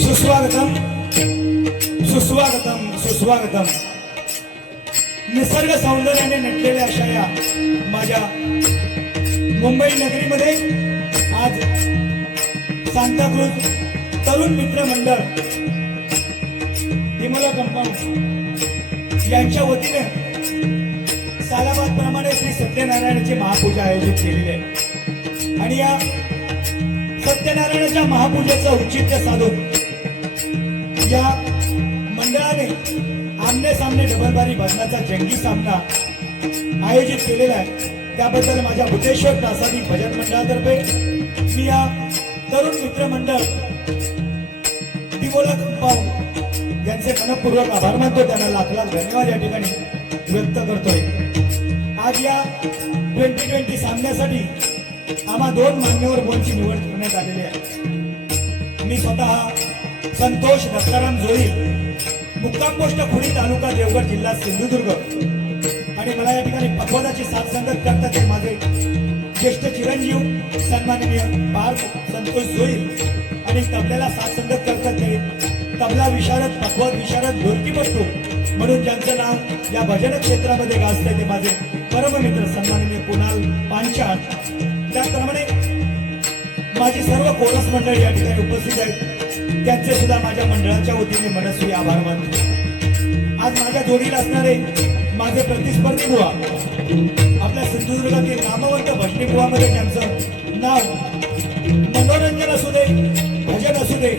सुस्वागतम सुस्वागतम सुस्वागतम. निसर्ग सौंदर्याने नटलेल्या अशा या माझ्या मुंबई नगरीमध्ये आज सांताक्रूज तरुण मित्र मंडळ हिमालय कंपाऊंड यांच्या वतीने सालाबाद प्रमाणे श्री सत्यनारायणाची महापूजा आयोजित केलेली आहे. आणि या सत्यनारायणाच्या महापूजेचं औचित्य साधून या मंडळाने आमने सामने डबलबारी भजनाचा जंगी सामना आयोजित केलेला आहे. त्याबद्दल माझ्या भूतेश्वर प्रासादिक भजन मंडळातर्फे मी या तरुण मित्र मंडळ दिवोला कंपाऊंड यांचे मनपूर्वक आभार मानतो. त्यांना लाख लाख धन्यवाद या ठिकाणी व्यक्त करतोय. आज या 2020 सामन्यासाठी आम्हा 2 मान्यवर बोलची निवड करण्यात आलेली आहे. मी स्वतः संतोष दत्ताराम जोईल, मुक्काम पोस्ट खुरी तालुका देवगड जिल्हा सिंधुदुर्ग. आणि मला या ठिकाणी पखवादाची साथ संगत करतात ते माझे ज्येष्ठ चिरंजीव सन्माननीय पार्थ संतोष जोईल. आणि तबल्याला साथ संगत करतात ते तबला विशारद, पखवाद विशारद, ढोलकीपट्टू म्हणून ज्यांचं नाव या भजन क्षेत्रामध्ये गाजतंय ते माझे परममित्र सन्माननीय कुणाल पांचाळ. त्याचप्रमाणे माझी सर्व कोरस मंडळी या ठिकाणी उपस्थित आहेत. त्यांचे सुद्धा माझ्या मंडळाच्या वतीने मनस्वी आभार मानतो. आज माझ्या जोडीला असणारे माझे प्रतिस्पर्धी बुवा, आपल्या सिंधुदुर्गातील नामवंत भजनी बुवामध्ये त्यांचं नाव मनोरंजन असू दे, भजन असू दे,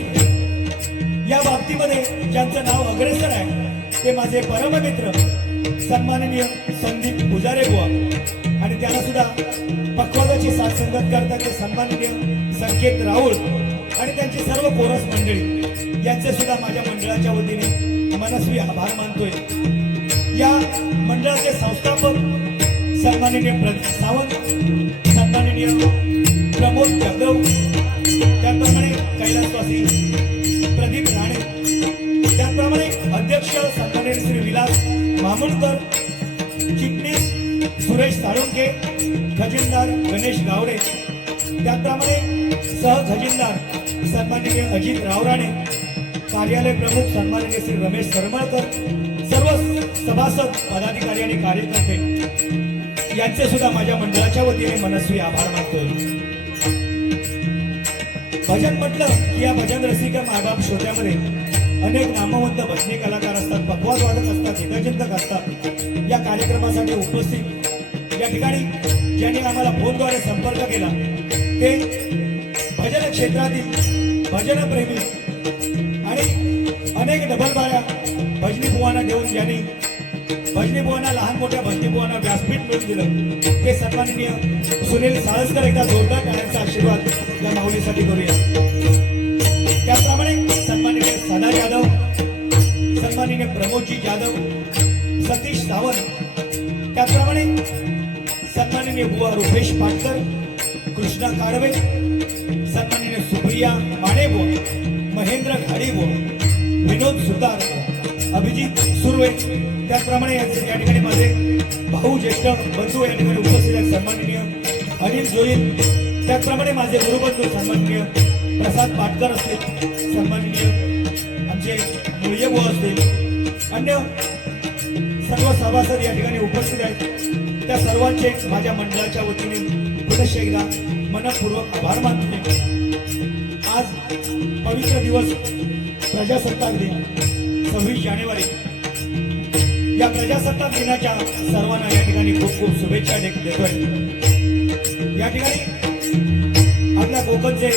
या बाबतीमध्ये ज्यांचं नाव अग्रेसर आहे ते माझे परममित्र सन्माननीय संदीप पुजारे बुवा. आणि त्याला सुद्धा पखवादाची साथ संगत करतात ते सन्माननीय संकेत राऊळ आणि त्यांची सर्व कोरस मंडळी यांचे सुद्धा माझ्या मंडळाच्या वतीने मनस्वी आभार मानतोय. या मंडळाचे संस्थापक सन्माननीय प्रदीप सावंत, सन्माननीय प्रमोद जाधव, त्याप्रमाणे कैलासवासी प्रदीप राणे, त्याप्रमाणे अध्यक्ष सन्माननीय श्री विलास मामुलकर, चिटणीस सुरेश साळुंके, खजिनदार गणेश गावडे, त्याप्रमाणे सह खजिनदार सन्माननीय अजित रावराणे, कार्यालय प्रमुख सन्माननीय श्री रमेश सरमळकर, सर्व सभासद पदाधिकारी आणि कार्यकर्ते यांचे सुद्धा माझ्या मंडळाच्या वतीने मनस्वी आभार मानतोय. भजन म्हटलं की या भजन रसिक मायबाप श्रोत्यामध्ये अनेक नामवंत भजनी कलाकार असतात, पखवाद वादक असतात, हितचिंतक असतात. या कार्यक्रमासाठी उपस्थित या ठिकाणी ज्यांनी आम्हाला फोनद्वारे संपर्क केला ते भजन क्षेत्रातील भजनप्रेमी आणि अनेक डबलबाऱ्या भजनी बुवांना देऊन ज्यांनी भजनी बुवांना, लहान मोठ्या भजनी बुवांना व्यासपीठ मिळवून दिलं ते सन्माननीय सुनील साळसकर. एकदा जोरदार टाळ्यांचा आशीर्वाद या माऊलीसाठी करूया. त्याप्रमाणे सन्माननीय सदा यादव, सन्माननीय प्रमोदजी जाधव, सतीश सावंत, त्याप्रमाणे सन्माननीय बुवा रुपेश पाटकर, कृष्णा काळवे, सन्माननीय सुप्रिया माने बुवा, महेंद्र घाडी बुवा, विनोद सुतार, अभिजित सुर्वे, त्याचप्रमाणे या ठिकाणी माझे भाऊ ज्येष्ठ बंधू या ठिकाणी उपस्थित आहेत सन्माननीय अनिल जोईल, त्याचप्रमाणे माझे गुरुबंधू सन्माननीय प्रसाद पाटकर असतील, सन्माननीय आमचे मुळये बुवा असतील, अन्य सर्व सभासद या ठिकाणी उपस्थित आहेत. त्या सर्वांचे माझ्या मंडळाच्या वतीने पुनश्च एकदा मनपूर्वक आभार मानतो. आज पवित्र दिवस प्रजासत्ताक दिन 26 जानेवारी. या प्रजासत्ताक दिनाच्या सर्वांना या ठिकाणी खूप खूप शुभेच्छा देतोय. या ठिकाणी आपल्या कोकणचे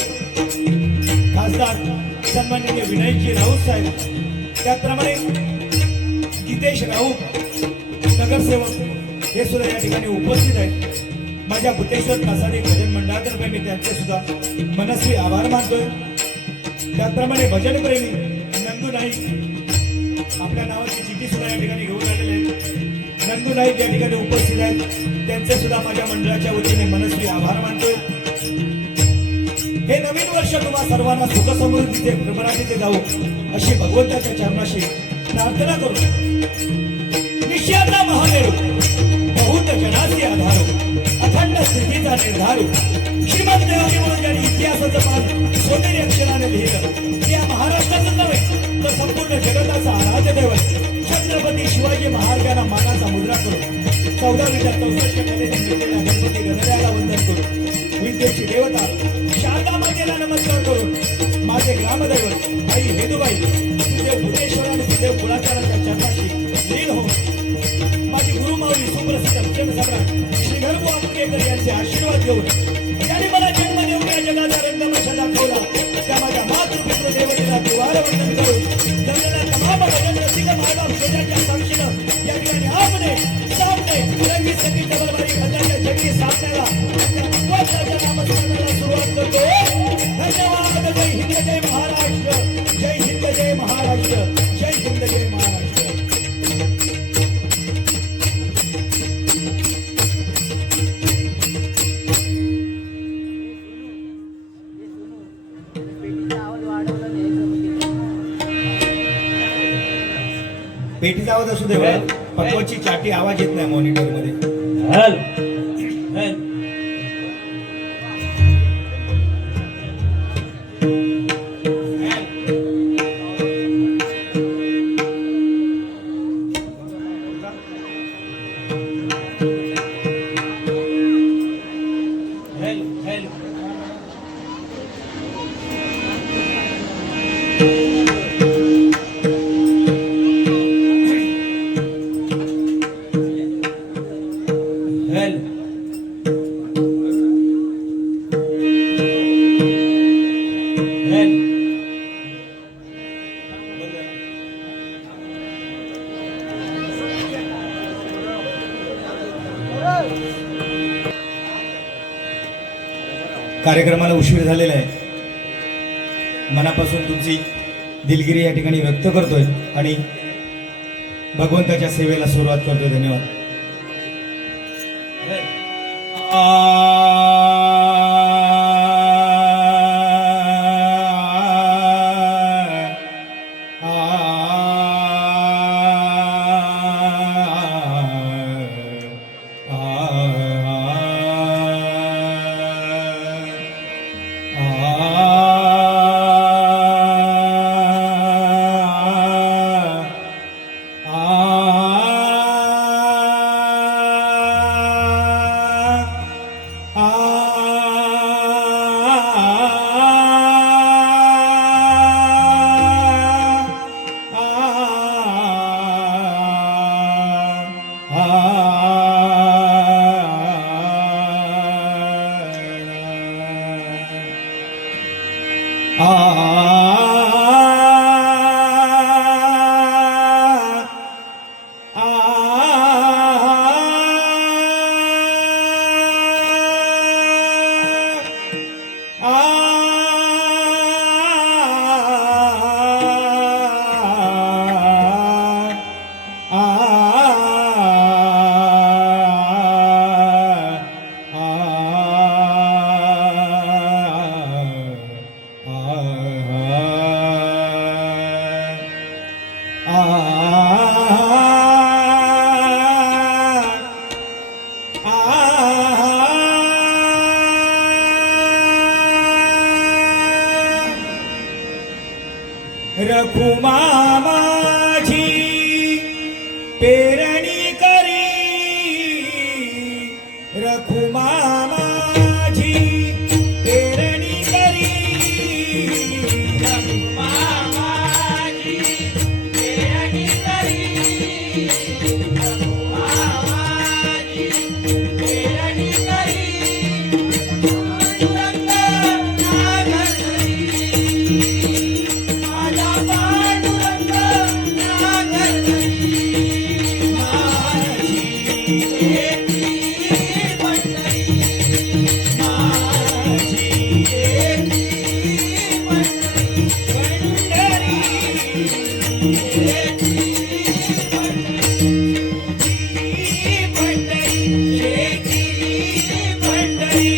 खासदार सन्माननीय विनायकजी राऊत साहेब, त्याचप्रमाणे गीतेश राऊत नगरसेवक हे सुद्धा या ठिकाणी उपस्थित आहेत. माझ्या भूतेश्वर प्रासादिक भजन मंडळातर्फे मी त्यांचे सुद्धा मनस्वी आभार मानतोय. त्याचप्रमाणे भजनप्रेमी नंदू नाईक आपल्या नावाची चिठी सुद्धा या ठिकाणी घेऊन आलेले आहेत. नंदू नाईक या ठिकाणी उपस्थित आहेत, त्यांचे सुद्धा माझ्या मंडळाच्या वतीने मनस्वी आभार मानतोय. हे नवीन वर्ष तुम्हा सर्वांना सुख समृद्धीचे भ्रमराटीचे जाऊ अशी भगवंताच्या चरणाशी प्रार्थना करू. निश्चयाचा महामेरू बहुत जनासी आधारू, अखंड स्थितीचा निर्धारू, श्रीमंत देवगी म्हणून ज्यांनी इतिहासाचं पान सोनेरी अक्षराने लिहिलं ते या महाराष्ट्राचं नव्हे तर संपूर्ण जगताचा आराध्य दैवत छत्रपती शिवाजी महाराजांना मानाचा मुद्रा करून 1464 कलेने निर्मिलेल्या गणपती गणरायाला वंदन करून विद्येची देवता शारदा मातेला नमस्कार करून माझे ग्रामदैवत आई हेदुबाई सुदेव भुजेश्वर आणि सुदेव कुलाचारांच्या चरणाशी लीन होऊन माझी गुरुमाऊली सुप्रसिद्ध जगसम्राट श्रीधरबुवा मुंडेकर यांचे आशीर्वाद घेऊन ज्यांनी मला जन्म देऊन या जगाचा रंगमशा दाखवला त्या माझ्या मातृपितृ देवतेला द्वार वंदन करून जगलेल्या तमाम भजन रसिक मायबाप शेजारच्या साक्षीनं या ठिकाणी आपले सामने रंगीत संगीत डबलबारी खंडाच्या जंगी सामन्याला त्या भगवंताच्या नामस्मरणाला सुरुवात करतो. धन्यवाद. जय हिंद जय महाराष्ट्र. जय हिंद जय महाराष्ट्र. जय हिंद जय महाराष्ट्र. पेटीचा आवाज असू दे पक्वाची चाटी आवाज येत नाही मॉनिटर मध्ये. कार्यक्रमाला उशीर झालेला आहे. मनापासून तुमची दिलगिरी या ठिकाणी व्यक्त करतोय आणि भगवंताच्या सेवेला सुरुवात करतोय. धन्यवाद. रखुमा माझी पेरणी करी, रखुमा माझी पेरणी करी, रखुमा माझी पेरणी करी, रखुमा माझी पेरणी करी, पांडुरंग नागरी, माझा पांडुरंग नागरी, माझी एकटी पंढरी, माझी एकटी पंढरी, पंढरी एकटी पंढरी, एकटी पंढरी.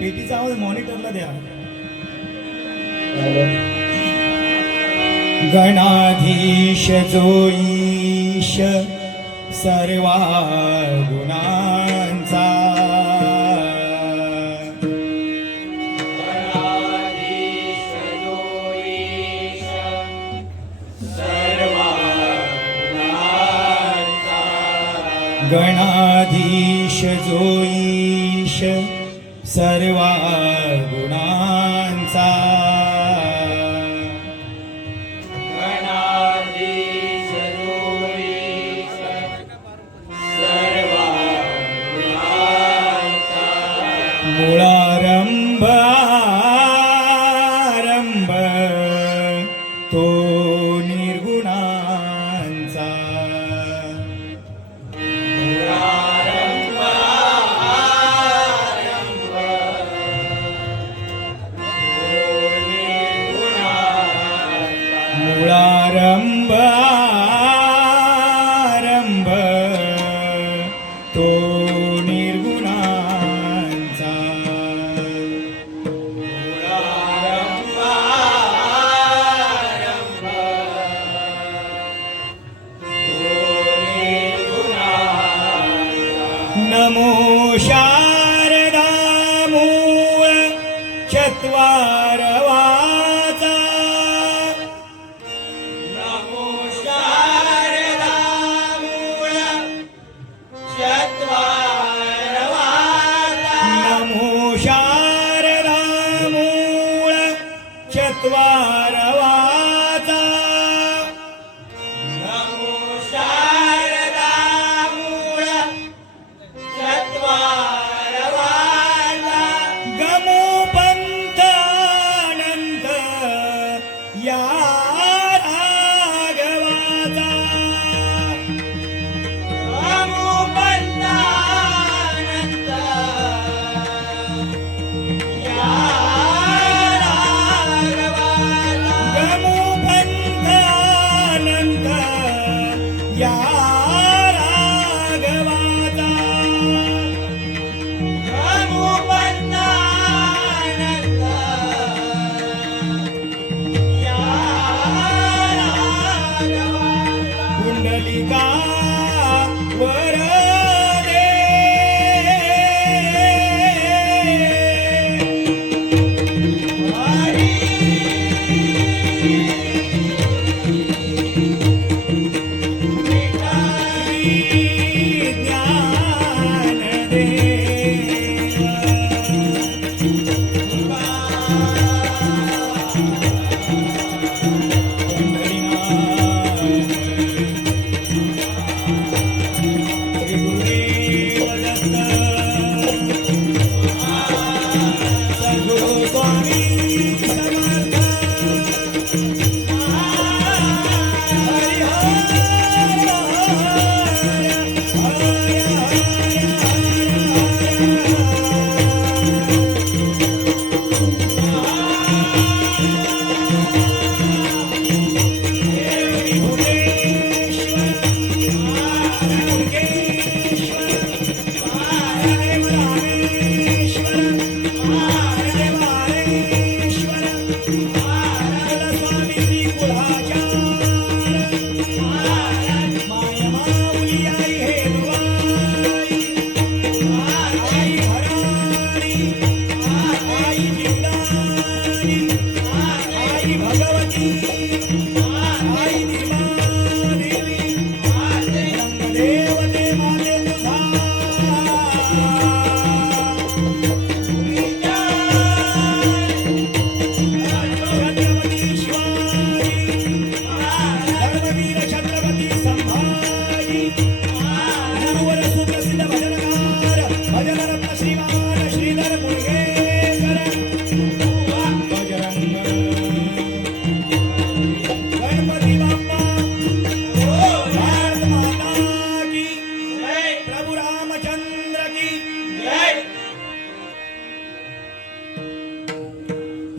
पेटीचा आवाज मॉनिटरला द्या. गणाधीश जो ईश सर्वा गुणांचा गणाधीश जो ईश सर्वा गुणांचा मूळारंभ आरंभ तो निर्गुणांचा मूळारंभ आरंभ तो निर्गुणांचा नमो शारदा मूळ चत्वारवाचा नमो शारदा मूळ चत्वारवाचा नमो शारदा मूळ चत्वारवाचा नमो शारदा मूळ चत्वारवाचा गमो पंथ अनंत या राघवाचा गमो पंथ अनंत या राघवाचा गमो पंथ अनंत या राघवाचा कुंडलिका वरदे ज्ञान दे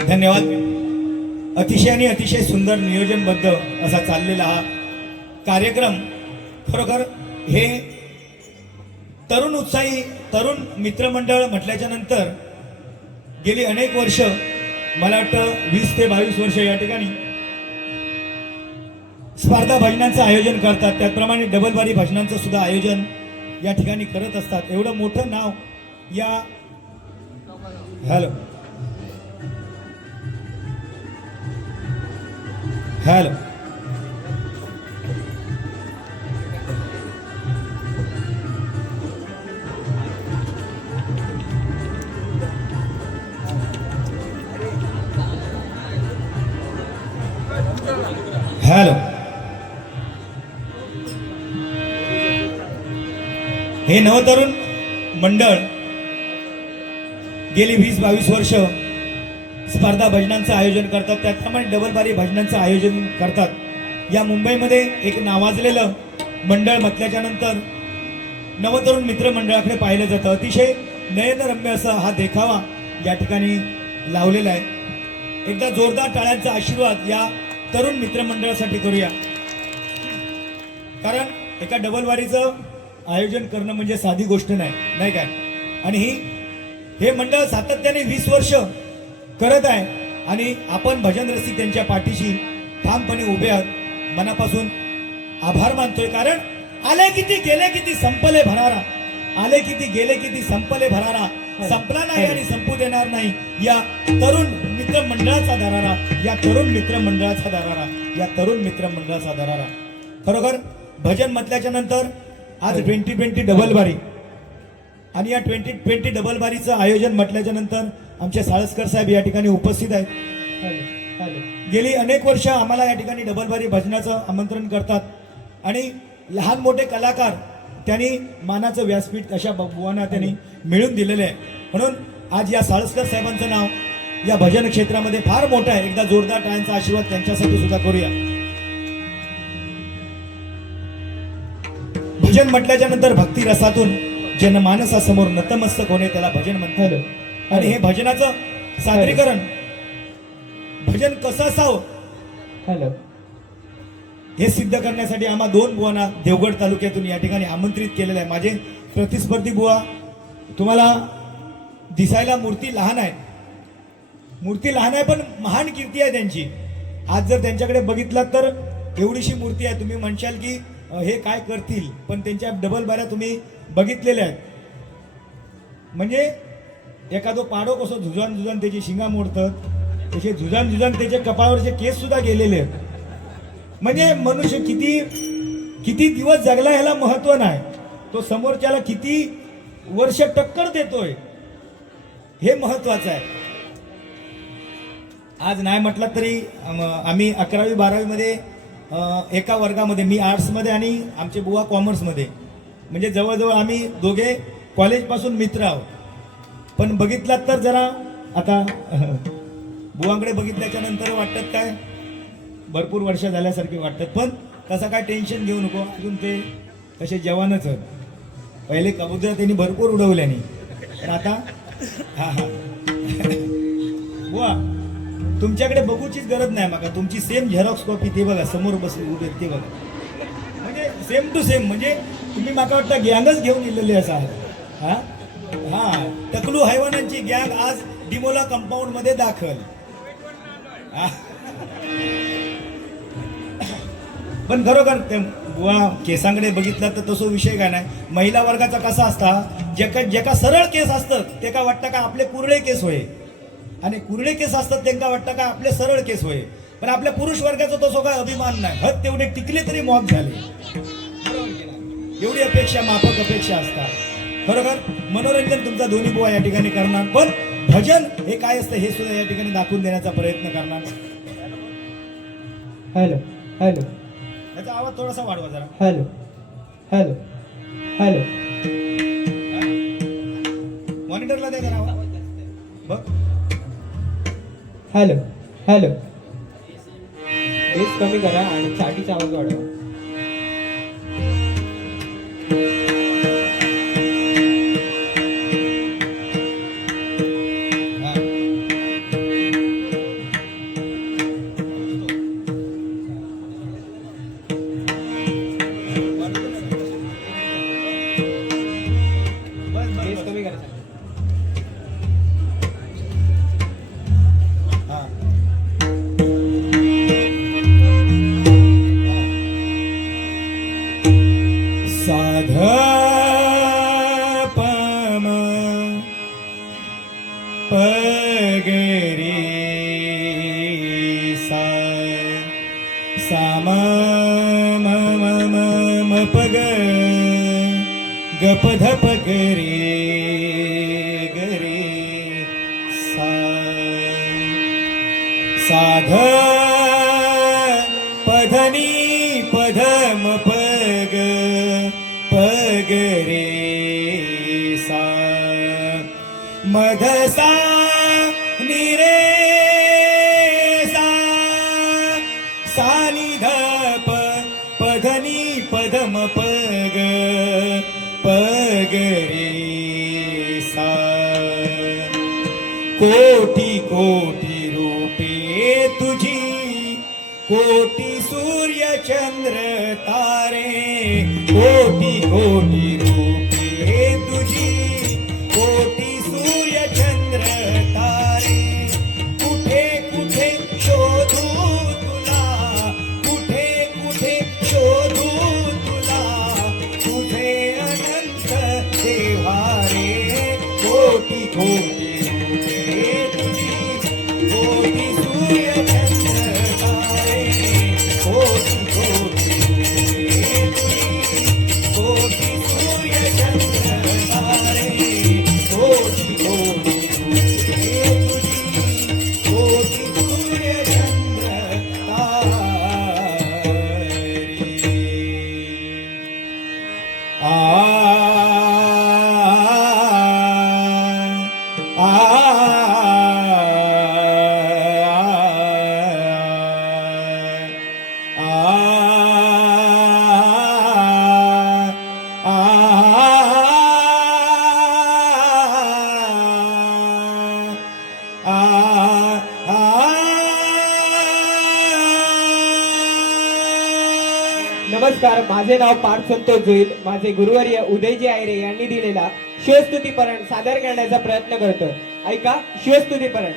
धन्यवाद. अतिशय सुंदर नियोजनबद्ध असा चाललेला हा कार्यक्रम. खरोखर हे तरुण उत्साही तरुण मित्रमंडळ म्हटल्याच्या नंतर गेली अनेक वर्ष, मला वाटतं 20 ते 22 वर्ष या ठिकाणी स्पर्धा भजनांचं आयोजन करतात, त्याचप्रमाणे डबलबारी भजनांचं सुद्धा आयोजन या ठिकाणी करत असतात. एवढं मोठं नाव या हॅलो हॅलो हॅलो हे नवतरुण मंडळ गेली 20-22 वर्ष स्पर्धा भजनांचं आयोजन करतात, त्याचप्रमाणे डबलबारी भजनांचं आयोजन करतात. या मुंबईमध्ये एक नावाजलेलं मंडळ म्हटल्याच्या नंतर नवतरुण मित्र मंडळाकडे पाहिलं जातं. अतिशय नयनरम्य असा हा देखावा या ठिकाणी लावलेला आहे. एकदा जोरदार टाळ्यांचा आशीर्वाद या तरुण मित्रमंडळासाठी करूया, कारण एका डबलबारीचं आयोजन करणं म्हणजे साधी गोष्ट नाही काय. आणि हे मंडळ सातत्याने 20 वर्ष करत आहे आणि आपण भजन रसिक त्यांच्या पाठीशी ठामपणे उभे आहात. मनापासून आभार मानतोय, कारण आले किती गेले किती संपले भरारा, आले किती गेले किती संपले भरारा, संपला नाही आणि संपू देणार नाही या तरुण मित्र मंडळाचा दरारा, या तरुण मित्र मंडळाचा दरारा, या तरुण मित्र मंडळाचा दरारा. खरोखर भजन म्हटल्याच्या नंतर आज 2020 डबलबारी आणि या 2020 डबलबारीचं आयोजन म्हटल्याच्या नंतर आमचे साळसकर साहेब या ठिकाणी उपस्थित आहेत. गेली अनेक वर्ष आम्हाला या ठिकाणी डबलबारी भजनाचं आमंत्रण करतात आणि लहान मोठे कलाकार त्यांनी मानाचं व्यासपीठ अशा बुवांना त्यांनी मिळून दिलेलं आहे. म्हणून आज या साळसकर साहेबांचं नाव या भजन क्षेत्रामध्ये फार मोठं आहे. एकदा जोरदार टाळ्यांचा आशीर्वाद त्यांच्यासाठी सुद्धा करूया. भजन म्हटल्याच्या नंतर भक्ती रसातून जनमानसासमोर नतमस्तक होणे त्याला भजन म्हणतात. आणि हे भजनाचं सादरीकरण भजन कसं असावं हे सिद्ध करण्यासाठी आम्हा 2 बुवांना देवगड तालुक्यातून या ठिकाणी आमंत्रित केलेलं आहे. माझे प्रतिस्पर्धी बुवा, तुम्हाला दिसायला मूर्ती लहान आहे, पण महान कीर्ती आहे त्यांची. आज जर त्यांच्याकडे बघितलात तर एवढीशी मूर्ती आहे. तुम्ही म्हणशाल की हे काय करतील, पण त्यांच्या डबल बाऱ्या तुम्ही बघितलेल्या आहेत. म्हणजे एखादो पाडो कसं झुजान त्याची शिंगा मोडतात, त्याचे झुजान त्याचे कपाळावरचे केस सुद्धा गेलेले आहेत. म्हणजे मनुष्य किती दिवस जगला ह्याला महत्व नाही, तो समोरच्याला किती वर्ष टक्कर देतोय हे महत्वाचं आहे. आज नाही म्हटलं तरी आम्ही 11वी-12वी मध्ये एका वर्गामध्ये, मी आर्ट्समध्ये आणि आमचे बुवा कॉमर्समध्ये, म्हणजे जवळजवळ आम्ही दोघे कॉलेजपासून मित्र आहोत. पण बघितलात तर जरा आता बुवांकडे बघितल्याच्या नंतर वाटतात काय भरपूर वर्ष झाल्यासारखे वाटतात. पण तसं काय टेन्शन घेऊ नको, अजून ते तसे जवानच आहेत. पहिले कबूतर त्यांनी भरपूर उडवल्याने, पण आता बुवा तुमच्याकडे बघूचीच गरज नाही. मग तुमची सेम झेरॉक्स कॉपी ते बघा, समोर बसली उभे ते बघा, म्हणजे सेम टू सेम. म्हणजे तुम्ही मला वाटतं गँगच घेऊन गेलेले असाल. टकलू हैवानांची गँग आज डिमोला कंपाऊंड मध्ये दाखल. पण खरोखर ते बुवा केसांकडे बघितलं तर तसो विषय काय नाही. महिला वर्गाचा कसा असता, ज्याका सरळ केस असतात ते का वाटतं का आपले कुरळे केस होय, आणि कुरळे केस असतात त्यांना वाटतं का आपले सरळ केस होय. पण आपल्या पुरुष वर्गाचा तसो काय अभिमान नाही. हद तेवढे टिकले तरी मॉब झाले, एवढी अपेक्षा, माफक अपेक्षा असतात. खरोखर मनोरंजन तुमचा दोन्ही बुवा या ठिकाणी करणार, पण भजन हे काय असतं हे सुद्धा या ठिकाणी दाखवून देण्याचा प्रयत्न करणार. हॅलो हॅलो, याचा आवाज थोडासा वाढवा जरा. हॅलो हॅलो हॅलो, मॉनिटरला द्या जरा आवाज बघ. हॅलो हॅलो, बेस कमी करा आणि साठीचा आवाज वाढवा. बेस कमी करा. रे सा सा म म म म म प ग ग प ध प ग रे सा सा ध प ध नि प ध म प ग रे सा म ध सा नि रे सा सा नि ध प प ध नि प ध म प ग रे सा कोटी कोटी रूपे तुझी कोटी सूर्य चंद्र तारे कोटी कोटी रूपे तुझी कोटी सूर्य चंद्र तारे कुठे कुठे शोधू तुला कुठे कुठे शोधू तुला तुझे अनंत देवारे कोटी कोटी रूपे तुझी कोटी सूर्य चंद्र तारे कोटी कोटी रूपे तुझी कोटी सूर्य चंद्र तारे कोटी कोटी रूपे तुझी कोटी सूर्य चंद्र नमस्कार, माझे नाव पार्थ संतोष जोईल. माझे गुरुवर्य उदयजी आयरे यांनी दिलेला शिवस्तुतीपरण सादर करण्याचा प्रयत्न करतो. ऐका शिवस्तुतीपरण.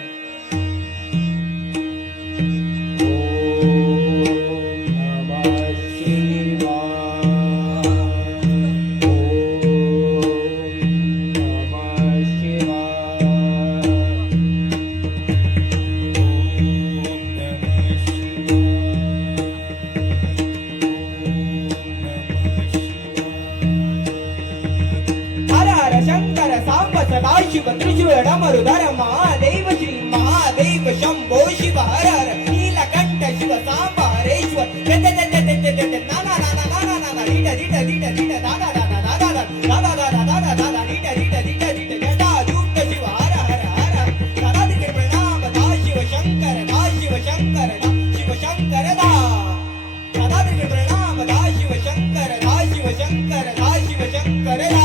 शंकर सांब सदाशिव त्रिशूळ डमरुधर महादेव श्री महादेव शंभो शिव हर हर नीलकंठ शिव सांबारेश्वर नाना नाना नाना नाना रीट रीट रीट रीट दादा दादा दादा दादा दादा दादा दादा रीट रीट रीट रीट जटायुक्त शिव हर हर हर दादा दिखे प्रणाम दा शिव शंकर दा शिव शंकर दा शिव शंकर दा दादा दिखे प्रणाम दा शिव शंकर दा शिव शंकर दा शिव शंकर दा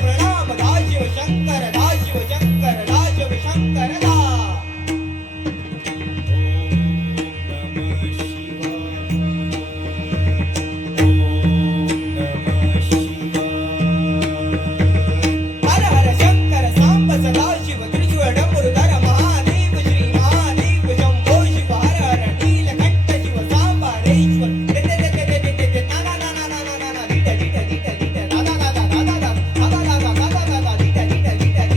प्रणाम दा शिव शंकर दा शिव शंकर दा शिव शंकर दा. हर हर शंकर सांब सदाशिव त्रिशूळ डमरुधर महादेव श्री महादेव शंभो शिव हर हर नीलकंठ शिव सांबारेश्वर नाना नाना नाना नाना रीट रीट रीट रीट दादा दादा दादा दादा दादा दादा दादा दादा रीट रीट रीट रीट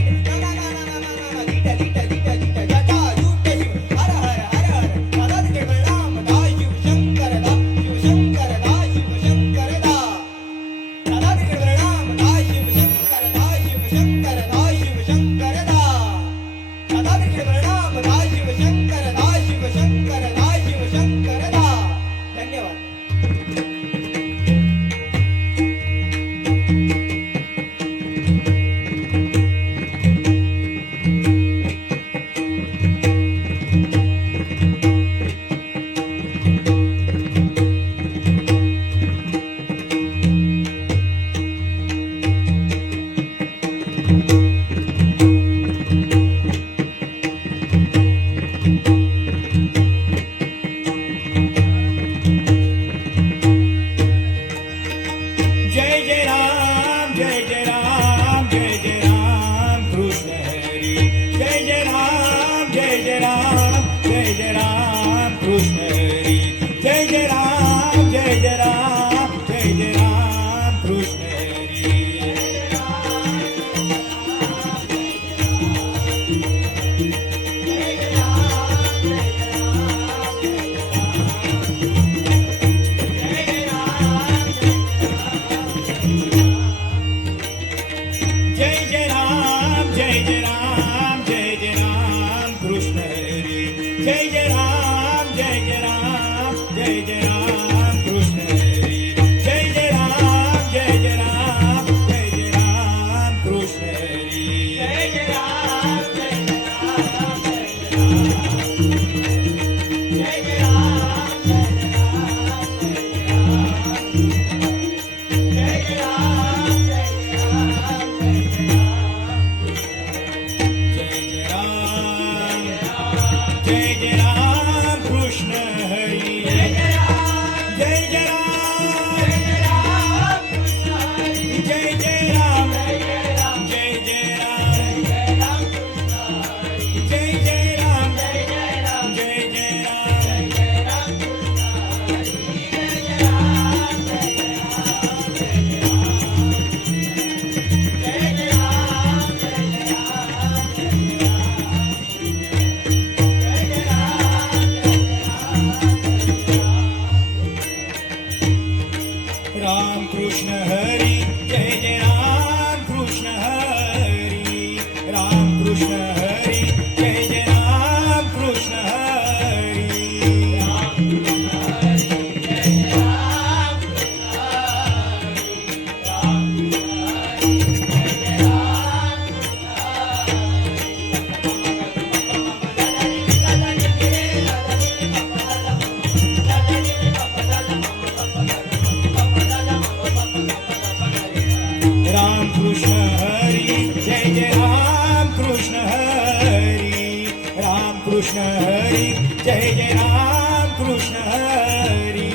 राम कृष्ण हरी जय जय राम कृष्ण हरी राम कृष्ण हरी जय जय राम कृष्ण हरी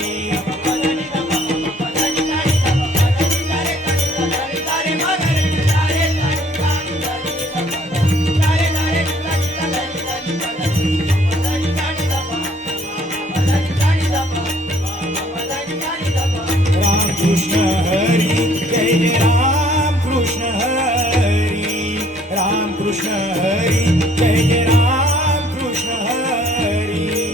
राम कृष्ण हरी जय जय राम कृष्ण हरी राम कृष्ण हरी जय जय राम कृष्ण हरी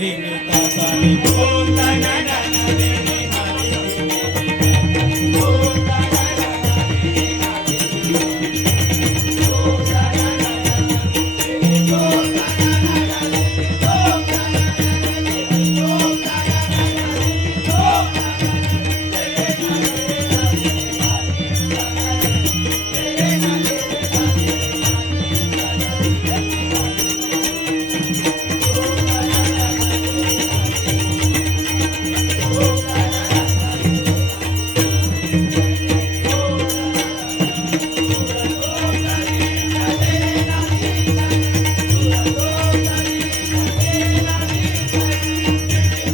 धिनी ता नी ओम ता ना ना ना रे रे ना रे ओम ता ना ना ना रे ना रे ओम ता ना ना ना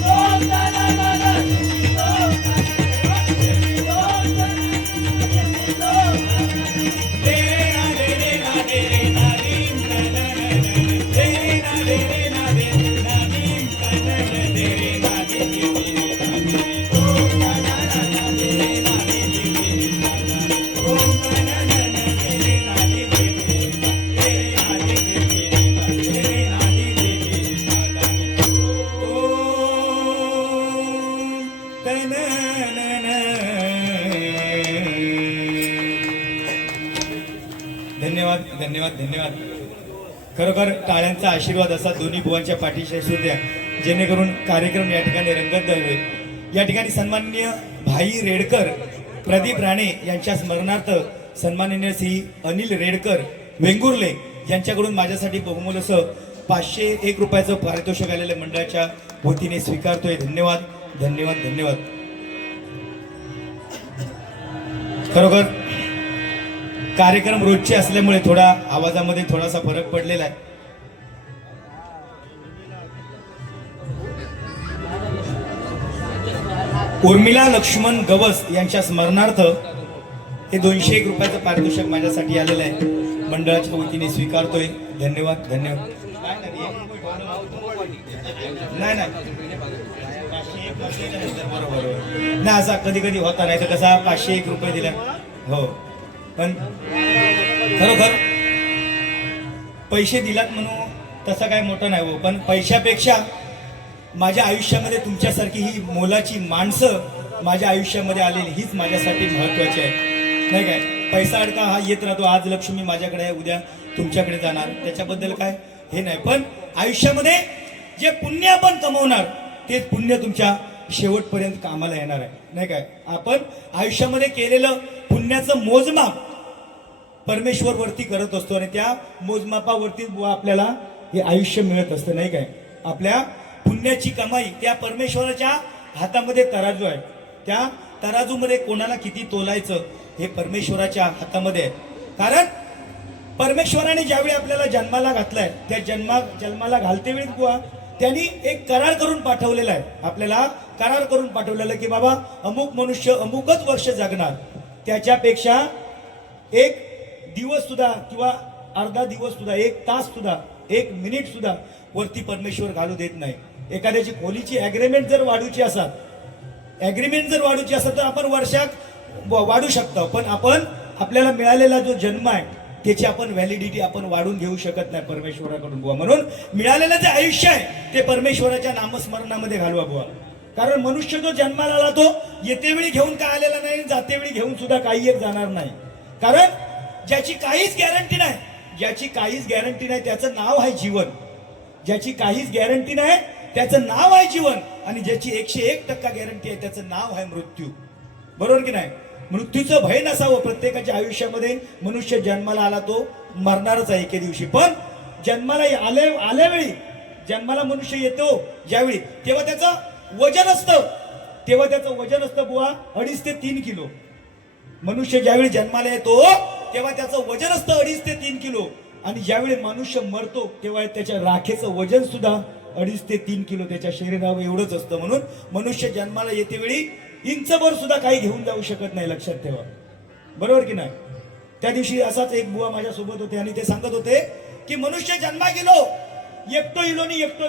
ओम ता ना ना ना ओम ता ना ना ना ओम ता धन्यवाद धन्यवाद धन्यवाद. खरोखर टाळ्यांचा आशीर्वाद असा दोन्ही बुवांच्या पाठीशी असू द्या, जेणेकरून कार्यक्रम या ठिकाणी रंगत होईल. या ठिकाणी सन्माननीय भाई रेडकर प्रदीप राणे यांच्या स्मरणार्थ सन्माननीय श्री अनिल रेडकर वेंगुर्ले यांच्याकडून माझ्यासाठी बहुमूल्य असं 501 रुपयाचं पारितोषिक आलेल्या मंडळाच्या वतीने स्वीकारतोय. धन्यवाद धन्यवाद धन्यवाद. खरोखर कार्यक्रम रोजचे असल्यामुळे थोडा आवाजामध्ये थोडासा फरक पडलेला आहे. उर्मिला लक्ष्मण गवस यांच्या स्मरणार्थ हे 201 रुपयाचं पारितोषिक माझ्यासाठी आलेलं आहे, मंडळाच्या वतीने स्वीकारतोय. धन्यवाद धन्यवाद. नाही नाही बरोबर नाही, असा कधी कधी होता, नाही तर कसा 501 रुपये दिला हो, पण खरोखर पैसे दिलात म्हणून तसा काय मोठं नाही हो, पण पैशापेक्षा माझ्या आयुष्यामध्ये तुमच्यासारखी ही मोलाची माणसं माझ्या आयुष्यामध्ये आलेली हीच माझ्यासाठी महत्वाची आहे. नाही काय, पैसा अडका हा येत राहतो, आज लक्ष्मी माझ्याकडे आहे उद्या तुमच्याकडे जाणार, त्याच्याबद्दल काय हे नाही, पण आयुष्यामध्ये जे पुण्य आपण कमवणार ते पुण्य तुमच्या शेवटपर्यंत कामाला येणार आहे. नाही काय, आपण आयुष्यामध्ये केलेलं पुण्याचं मोजमाप परमेश्वर वरती करत असतो आणि त्या मोजमापावरती आपल्याला हे आयुष्य मिळत असतं. नाही काय, आपल्या पुण्याची कमाई त्या परमेश्वराच्या हातामध्ये तराजू आहे, त्या तराजूमध्ये कोणाला किती तोलायचं हे परमेश्वराच्या हातामध्ये आहे. कारण परमेश्वराने ज्यावेळी आपल्याला जन्माला घातलाय त्या जन्माला घालतेवेळी बुवा त्यांनी एक करार करून पाठवलेला आहे, आपल्याला करार करून पाठवलेला की बाबा अमुक मनुष्य अमुकच वर्ष जगणार, त्याच्यापेक्षा एक दिवस सुद्धा किंवा अर्धा दिवस सुद्धा, एक तास सुद्धा, एक मिनिट सुद्धा वरती परमेश्वर घालू देत नाही. एखाद्याची खोलीची अग्रीमेंट जर वाढूची असतात, तर आपण वर्षात वाढू शकतो, पण आपण आपल्याला मिळालेला जो जन्म आहे त्याची आपण व्हॅलिडिटी आपण वाढून घेऊ शकत नाही परमेश्वराकडून बुवा. म्हणून मिळालेलं जे आयुष्य आहे ते परमेश्वराच्या नामस्मरणामध्ये घालवा बुवा. कारण मनुष्य जो जन्माला आला तो येतेवेळी घेऊन काय आलेला नाही, जातेवेळी घेऊन सुद्धा काही एक जाणार नाही. कारण ज्याची काहीच गॅरंटी नाही त्याचं नाव आहे जीवन. ज्याची काहीच गॅरंटी नाही त्याचं नाव आहे जीवन, आणि ज्याची 101% गॅरंटी आहे त्याचं नाव आहे मृत्यू. बरोबर की नाही? मृत्यूचं भय नसावं प्रत्येकाच्या आयुष्यामध्ये. मनुष्य जन्माला आला तो मरणारच आहे एके दिवशी, पण जन्माला आल्यावेळी जन्माला मनुष्य येतो ज्यावेळी तेव्हा त्याचं वजन असतं बुवा 2.5 ते 3 किलो. मनुष्य ज्यावेळी जन्माला येतो तेव्हा त्याचं वजन असतं 2.5 ते 3 किलो, आणि ज्यावेळी मनुष्य मरतो तेव्हा त्याच्या राखेचं वजन सुद्धा 2.5 ते 3 किलो त्याच्या शरीरावर एवढंच असतं. म्हणून मनुष्य जन्माला येते वेळी इंचभर सुद्धा काही घेऊन जाऊ शकत नाही, लक्षात ठेवा. बरोबर की नाही? त्या दिवशी असाच एक बुवा माझ्या सोबत होते आणि ते सांगत होते की मनुष्य जन्मा गेलो एकटो इलो नी एकटो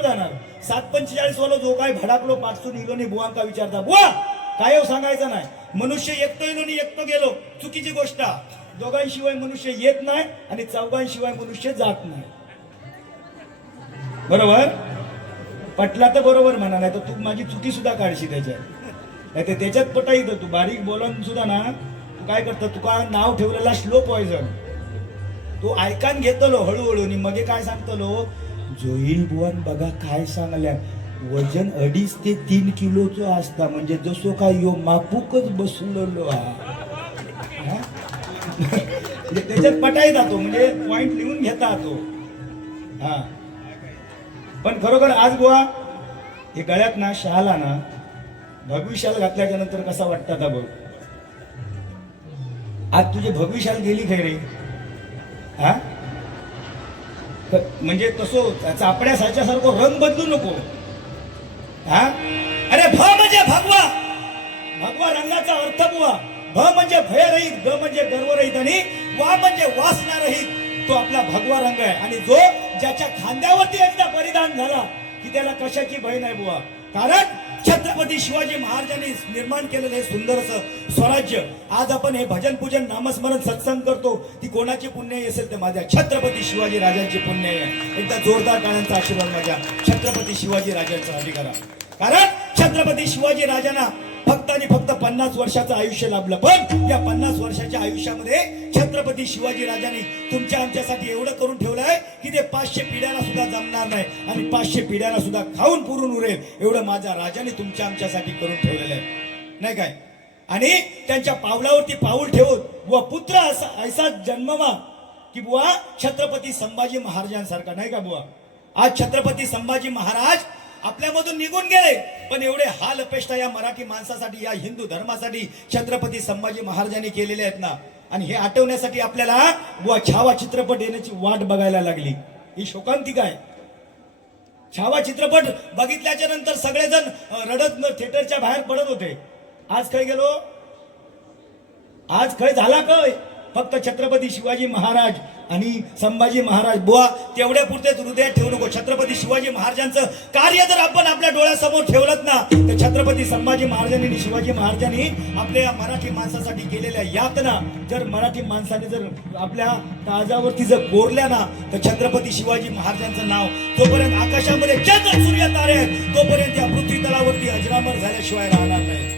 जाणार 7:45 वाला जो काय भडाकलो पाचून इलो नी बुवांका विचारता, बुवा काय हो सांगायचं नाही, मनुष्य एकटो इलो नी एकटो गेलो, चुकीची गोष्ट. दोघांशिवाय मनुष्य येत नाही आणि चौघांशिवाय मनुष्य जात नाही. बरोबर पटला तर बरोबर म्हणा, नाही तर तू माझी चुकी सुद्धा काढशी त्याच्यात, नाही तर त्याच्यात पटाई तर तू बारीक बोलून सुद्धा ना तू काय करतो, तुका नाव ठेवलेला स्लो पॉइझन तू ऐकान घेतलो हळूहळू आणि मग काय सांगतलो, जोईल बुवान बघा काय सांगल्या, वजन 2.5 ते 3 किलोचं असता, म्हणजे जसो काय यो मापूकच बसलेलो हा. म्हणजे त्याच्यात पटाई जातो, म्हणजे पॉइंट लिहून घेता तो हा. पण खरोखर आज बुवा हे गळ्यात ना शाला ना भगवी शाल घातल्याच्या नंतर कसा वाटतं आता बघ, आज तुझी भगवी शाल गेली काय रे हा, म्हणजे तसो चापड्या सारख्यासारखं रंग बदलू नको हा. अरे भ म्हणजे भगवा, भगवा रंगाचा अर्थ बुवा, भ म्हणजे भय रहित, ग म्हणजे गर्व रहित आणि वा म्हणजे वासना रहित, तो आपला भगवा रंग आहे. आणि जो ज्याच्या खांद्यावरती एकदा परिधान झाला की त्याला कशाची भय नाही बुवा, कारण छत्रपती शिवाजी महाराजांनी निर्माण केलेलं हे सुंदर असं स्वराज्य. आज आपण हे भजन पूजन नामस्मरण सत्संग करतो, ती कोणाची पुण्य असेल तर माझ्या छत्रपती शिवाजी राजांची पुण्य आहे. एकदा जोरदार टाळ्यांचा आशीर्वाद माझ्या छत्रपती शिवाजी राजांसाठी करा, कारण छत्रपती शिवाजी राजांना फक्त आणि फक्त 50 वर्षाचं आयुष्य लाभलं, पण या 50 वर्षाच्या आयुष्यामध्ये छत्रपती शिवाजी राजांनी तुमच्या आमच्यासाठी एवढं करून ठेवलं आहे की ते 500 पिढ्याला सुद्धा जमणार नाही आणि 500 पिढ्याला सुद्धा खाऊन पुरून उरेल एवढं माझ्या राजाने तुमच्या आमच्यासाठी करून ठेवलेलं आहे नाही काय. आणि त्यांच्या पावलावरती पाऊल ठेवून व पुत्र ऐसा जन्ममा की बुवा छत्रपती संभाजी महाराजांसारखा नाही का बुवा. आज छत्रपती संभाजी महाराज आपल्यामधून निघून गेले, पण एवढे हाल अपेष्टा या मराठी माणसासाठी, या हिंदू धर्मासाठी छत्रपती संभाजी महाराजांनी केलेले आहेत ना. आणि हे आठवण्यासाठी आपल्याला बुवा छावा चित्रपट येण्याची वाट बघायला लागली. ही शोकांतिका आहे. छावा चित्रपट बघितल्याच्या नंतर सगळेजण रडत थिएटरच्या बाहेर पडत होते. आज काय गेलो, आज काय झाला काय, फक्त छत्रपती शिवाजी महाराज आणि संभाजी महाराज बुवा तेवढ्या पुरतेच हृदयात ठेवू नको. छत्रपती शिवाजी महाराजांचं कार्य जर आपण आपल्या डोळ्यासमोर ठेवलं ना, तर छत्रपती संभाजी महाराजांनी आणि शिवाजी महाराजांनी आपल्या मराठी माणसासाठी केलेल्या यातना जर मराठी माणसाने जर आपल्या काळजावरती जर कोरल्या ना, तर छत्रपती शिवाजी महाराजांचं नाव जोपर्यंत आकाशामध्ये चंद्र सूर्य तारे आहेत तोपर्यंत या पृथ्वी तलावरती अजरामर झाल्याशिवाय राहणार नाही.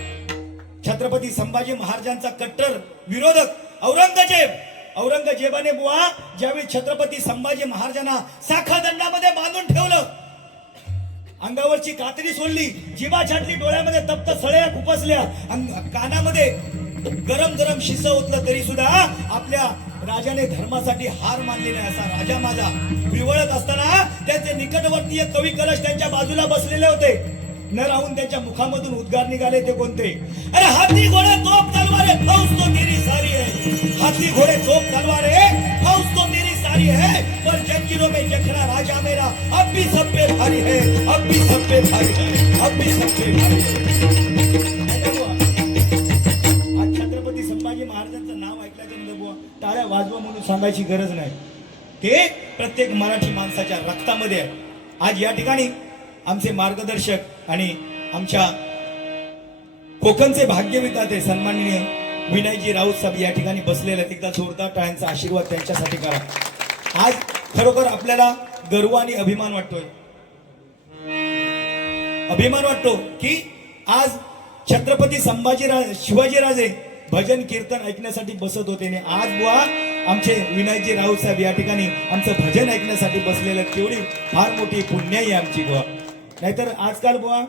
छत्रपती संभाजी महाराजांचा कट्टर विरोधक औरंगजेबाने बुवा ज्यावेळी छत्रपती संभाजी महाराजांना साखादंडामध्ये बांधून ठेवलं, अंगावरची कातडी सोडली, जिभा छाटली, डोळ्यामध्ये तप्त सळ्या खुपसल्या, कानामध्ये गरम गरम शिस होतलं, तरी सुद्धा आपल्या राजाने धर्मासाठी हार मानली नाही. असा राजा माझा विवळत असताना त्यांचे निकटवर्तीय कवी कलश त्यांच्या बाजूला बसलेले होते. न राहून त्यांच्या मुखामधून उद्गार निघाले ते कोणते, अरे हाथी घोडे तोप तलवार है फौज तो तेरी सारी है, हाथी घोड़े तोप तलवार है फौज तो तेरी सारी है, पर जंजीरों में जखना राजा मेरा अब भी सब पे भारी है, अब भी सब पे भारी है, अब भी सब पे भारी है. आज छत्रपती संभाजी महाराजांचं नाव ऐकल्याच्या नंतर बुवा टाळ्या वाजवा म्हणून सांगायची गरज नाही. ते प्रत्येक मराठी माणसाच्या रक्तामध्ये आहे. आज या ठिकाणी आमचे मार्गदर्शक आणि आमच्या कोकणचे भाग्यविधाते सन्माननीय विनयजी राऊत साहेब या ठिकाणी बसलेले आहेत. एकदा जोरदार टाळ्यांचा आशीर्वाद त्यांच्यासाठी करा. आज खरोखर आपल्याला गर्व आणि अभिमान वाटतोय, अभिमान वाटतो की आज छत्रपती शिवाजीराजे भजन कीर्तन ऐकण्यासाठी बसत होते आणि आज बुवा आमचे विनयजी राऊत साहेब या ठिकाणी आमचं भजन ऐकण्यासाठी बसलेलं. केवढी फार मोठी पुण्याई आहे आमची बुवा. नाहीतर आजकाल बुवा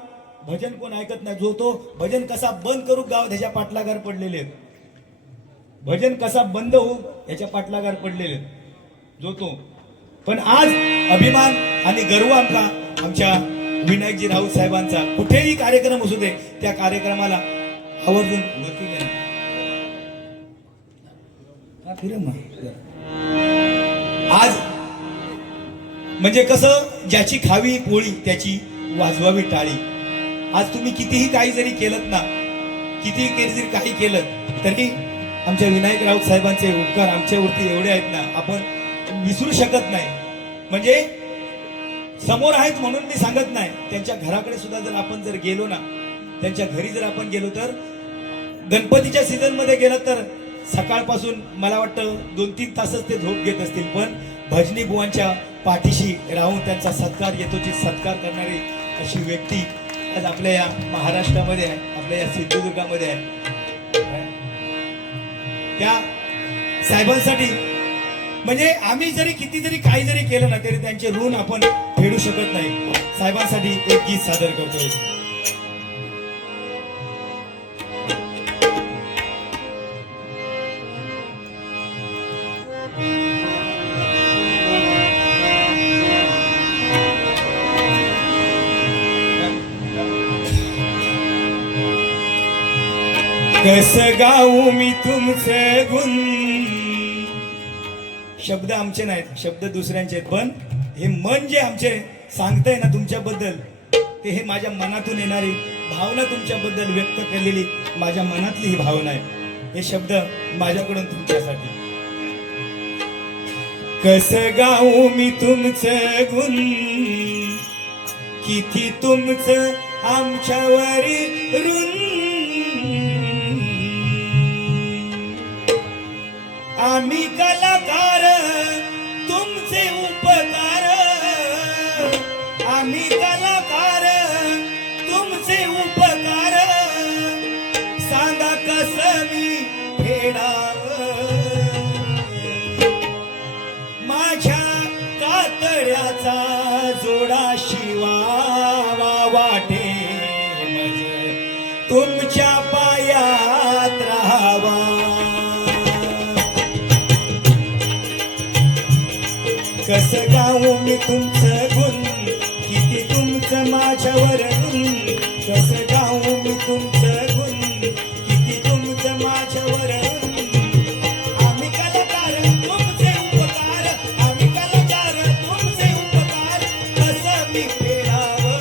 भजन कोण ऐकत नाही. जो तो भजन कसा बंद करू गाव ह्याच्या पाठलागार पडलेले, भजन कसा बंद होऊ ह्याच्या पाठलागार पडलेले जो तो. पण आज अभिमान आणि गर्व आमच्या विनायकजी राऊत साहेबांचा. कुठेही कार्यक्रम असू दे त्या कार्यक्रमाला आवर्जून गती करा. आज म्हणजे कसं, ज्याची खावी पोळी त्याची वाजवावी टाळी. आज तुम्ही कितीही काही जरी केलं ना, कितीही जरी काही केलं तरी आमच्या विनायक राऊत साहेबांचे उपकार आमच्यावरती एवढे आहेत ना, आपण विसरू शकत नाही. म्हणजे समोर आहेत म्हणून मी सांगत नाही, त्यांच्या घराकडे सुद्धा जर आपण जर गेलो ना, त्यांच्या घरी जर आपण गेलो तर गणपतीच्या सीझन मध्ये गेलं तर सकाळपासून मला वाटतं 2-3 तासच ते झोप घेत असतील, पण भजनी बुवांच्या पाठीशी राहून त्यांचा सत्कार येतोची सत्कार करणारी अशी व्यक्ती आज आपल्या या महाराष्ट्रामध्ये आहे, आपल्या या सिंधुदुर्गामध्ये आहे. त्या साहेबांसाठी म्हणजे आम्ही जरी किती जरी काही जरी केलं ना तरी त्यांचे ऋण आपण फेडू शकत नाही. साहेबांसाठी एक गीत सादर करतोय. कस गाऊ मी तुमचे गुण. शब्द आमचे नाहीत, शब्द दुसऱ्यांचे आहेत, पण हे मन जे आमचे सांगतंय ना तुमच्याबद्दल ते हे माझ्या मनातून येणारी भावना तुमच्याबद्दल व्यक्त केलेली माझ्या मनातली ही भावना आहे. हे शब्द माझ्याकडून तुमच्यासाठी. कस गाऊ मी तुमचे गुण, किती तुमचं आमच्यावरी ऋण. आम्ही कलाकार तुमचे उपकार, आम्ही कलाकार तुमचे उपकार. सांगा कसं मी फेडावं माझ्या कातड्याचा जोडा शिवावा वाटे मज तुमच्या पायात राहावा. कसं गाऊ मी तुमचं गुण, किती तुमचं माझ्यावर गुण. कसं गाऊ मी तुमचं गुण, किती तुमचं माझ्यावर गुण. आम्ही कलाकार तुमचे उपकार, आम्ही कलाकार तुमचे उपकार. कसं मी फेडावं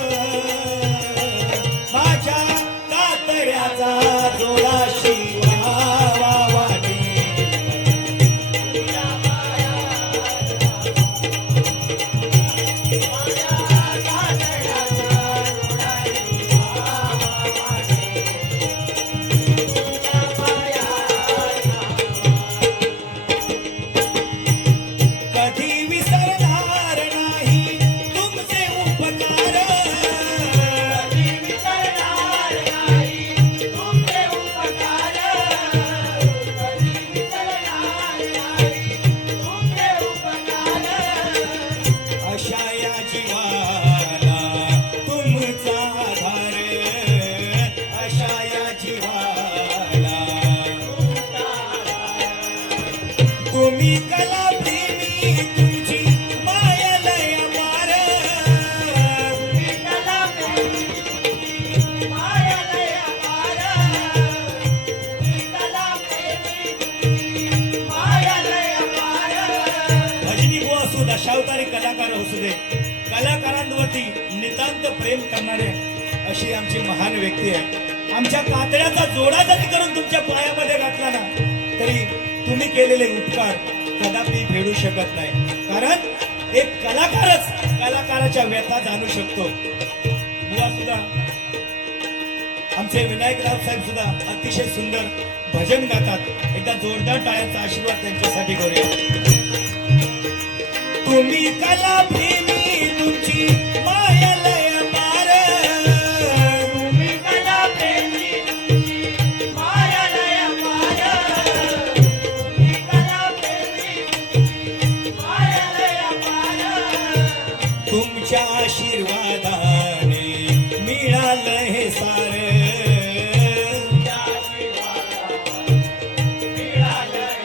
माझ्या कातड्याचा जोडा शिवावा वाटे. कधी विसरणार नाही तुमचे उपकार, कधी विसरणार नाही तुमचे उपकार, कधी विसरणार नाही तुमचे उपकार. अशा या जीवाला तुमचा आधार, अशा या जीवाला तुम्ही कला प्रेमी तुमची माया लय अपार. तुम्ही कला प्रेमी माया लय अपार, तुम्ही कला प्रेमी माया लय अपार. भजनी बुवा असू, दशावतारी कलाकार असू दे, कलाकारांवरती नितांत प्रेम करणारे अशी आमची महान व्यक्ती आहे. आमच्या कातड्याचा जोडा जरी करून तुमच्या पायामध्ये घातला ना तरी तुम्ही केलेले उपकार कदापि फेडू शकत नाही. कारण एक कलाकारच कलाकाराच्या व्यथा जाणू शकतो. बुवा सुद्धा आमचे विनायकराव साहेब सुद्धा अतिशय सुंदर भजन गातात. एकदा जोरदार टाळ्यांचा आशीर्वाद त्यांच्यासाठी करूया. तुम्ही कला प्रेमी तुमची माया लय अपार, तुम्ही कला प्रेमी तुमची माया लय अपार, तुम्ही कला प्रेमी तुमची माया लय अपार. तुमच्या आशीर्वादाने मिळालं हे सारे. मिळालंय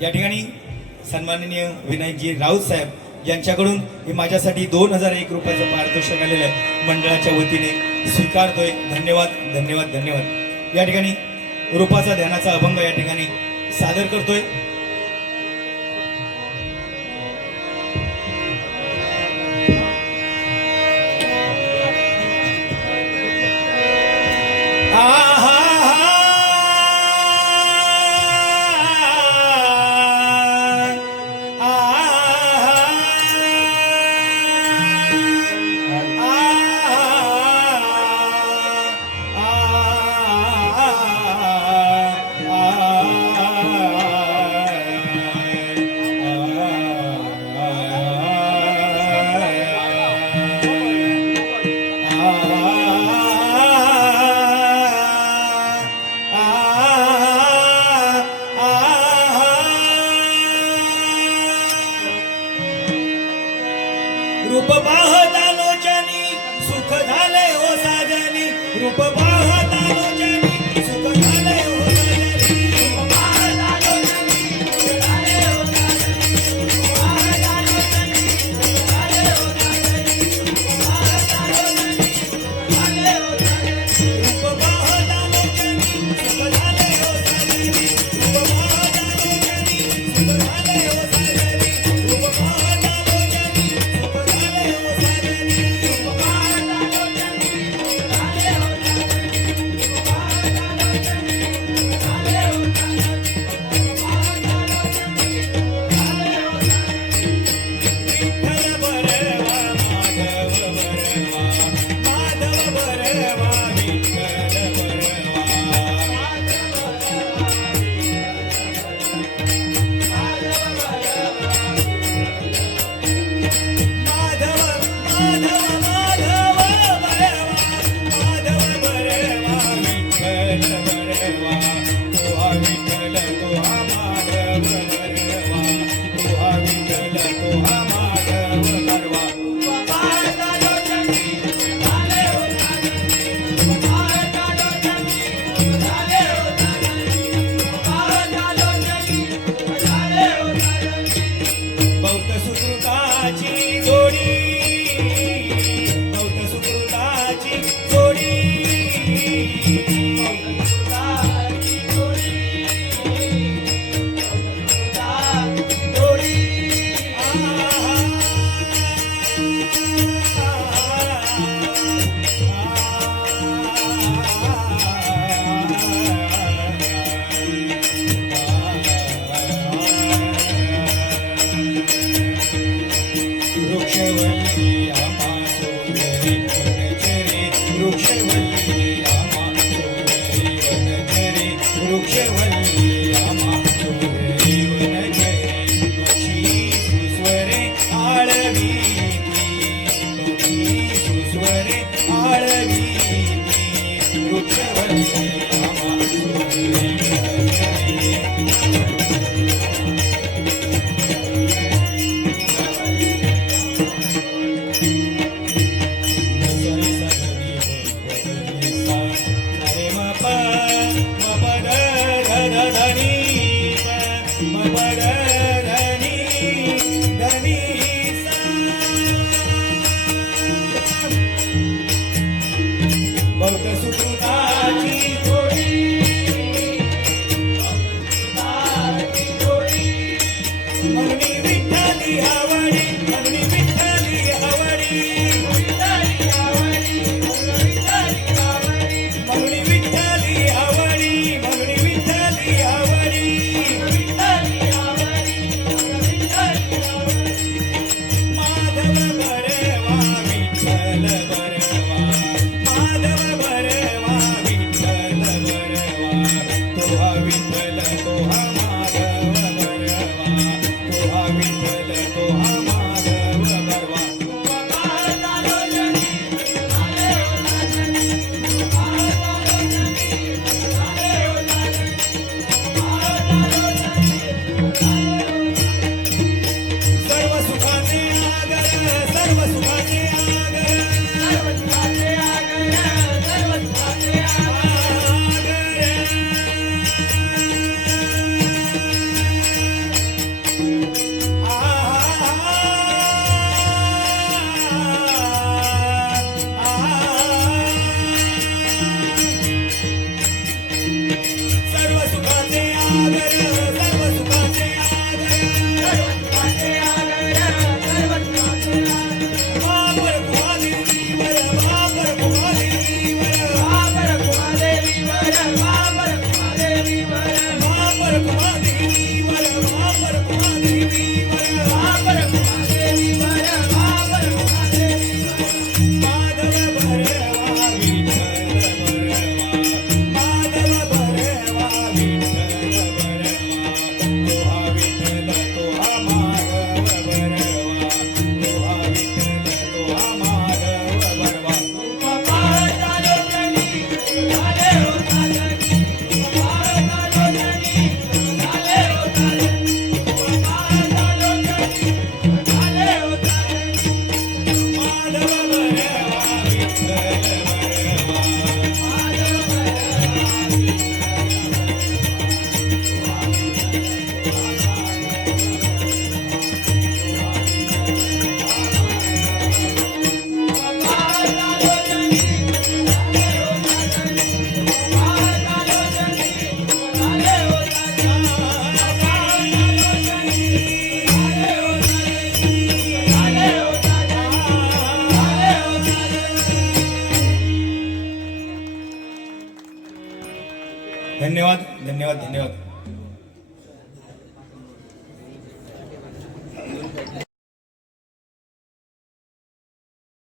या ठिकाणी सन्माननीय विनायकजी राऊत साहेब यांच्याकडून हे माझ्यासाठी 2001 रुपयाचं पारितोषिक आलेलं आहे, मंडळाच्या वतीने स्वीकारतोय. धन्यवाद धन्यवाद धन्यवाद. या ठिकाणी रूपाचा ध्यानाचा अभंग या ठिकाणी सादर करतोय.